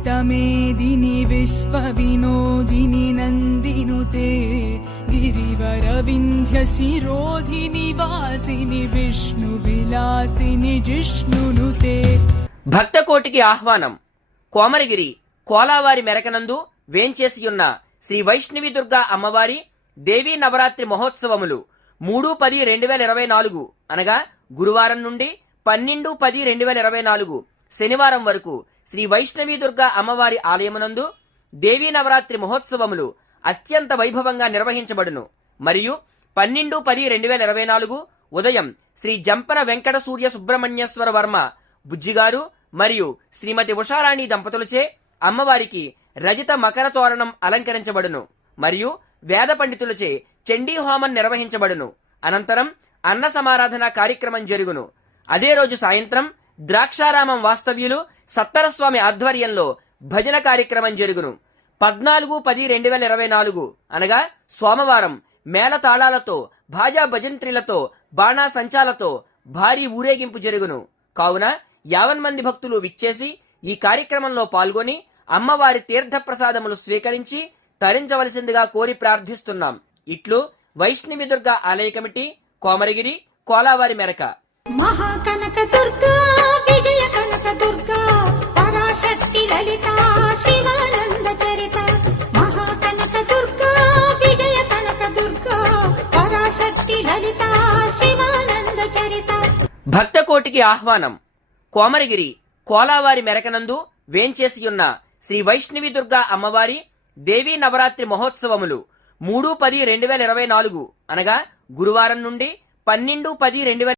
गीतमेदिनि विश्वविनोदिनि नन्दिनुते गिरिवरविन्ध्यशिरोधिनि वासिनि विष्णुविलासिनि जिष्णुनुते భక్త కోటికి ఆహ్వానం కోమరగిరి కోలావారి మెరకనందు వేంచేసియున్న శ్రీ వైష్ణవి దుర్గా అమ్మవారి దేవీ నవరాత్రి మహోత్సవములు మూడు పది రెండు వేల ఇరవై నాలుగు అనగా గురువారం నుండి పన్నెండు పది రెండు వేల ఇరవై నాలుగు శనివారం వరకు శ్రీ వైష్ణవి దుర్గా అమ్మవారి ఆలయమునందు దేవీ నవరాత్రి మహోత్సవములు అత్యంత వైభవంగా నిర్వహించబడును. మరియు పన్నెండు పది రెండు వేల ఇరవై నాలుగు ఉదయం శ్రీ జంపన వెంకట సూర్య సుబ్రహ్మణ్యేశ్వర వర్మ బుజ్జిగారు మరియు శ్రీమతి ఉషారాణి దంపతులచే అమ్మవారికి రజిత మకర తోరణం అలంకరించబడును. మరియు వేద పండితులచే చండీ హోమం నిర్వహించబడును. అనంతరం అన్న సమారాధన కార్యక్రమం జరుగును. అదే రోజు సాయంత్రం ద్రాక్షారామం వాస్తవ్యులు సత్తరస్వామి ఆధ్వర్యంలో భజన కార్యక్రమం జరుగును. పద్నాలుగు పది రెండు వేల ఇరవై నాలుగు అనగా సోమవారం మేళతాళాలతో భాజా భజంత్రిలతో బాణాసంచాలతో భారీ ఊరేగింపు జరుగును. కావున యావన్ మంది భక్తులు విచ్చేసి ఈ కార్యక్రమంలో పాల్గొని అమ్మవారి తీర్థప్రసాదములు స్వీకరించి తరించవలసిందిగా కోరి ప్రార్థిస్తున్నాం. ఇట్లు వైష్ణవి దుర్గా ఆలయ కమిటీ కోమరగిరి కోలావారి మెరక. మహాకనక దుర్గా భక్త కోటికి ఆహ్వానం. కోమరగిరి కోలావారి మెరకనందు వేంచేసియున్న శ్రీ వైష్ణవి దుర్గా అమ్మవారి దేవీ నవరాత్రి మహోత్సవములు మూడు పది రెండు వేల ఇరవై నాలుగు అనగా గురువారం నుండి పన్నెండు పది రెండు వేల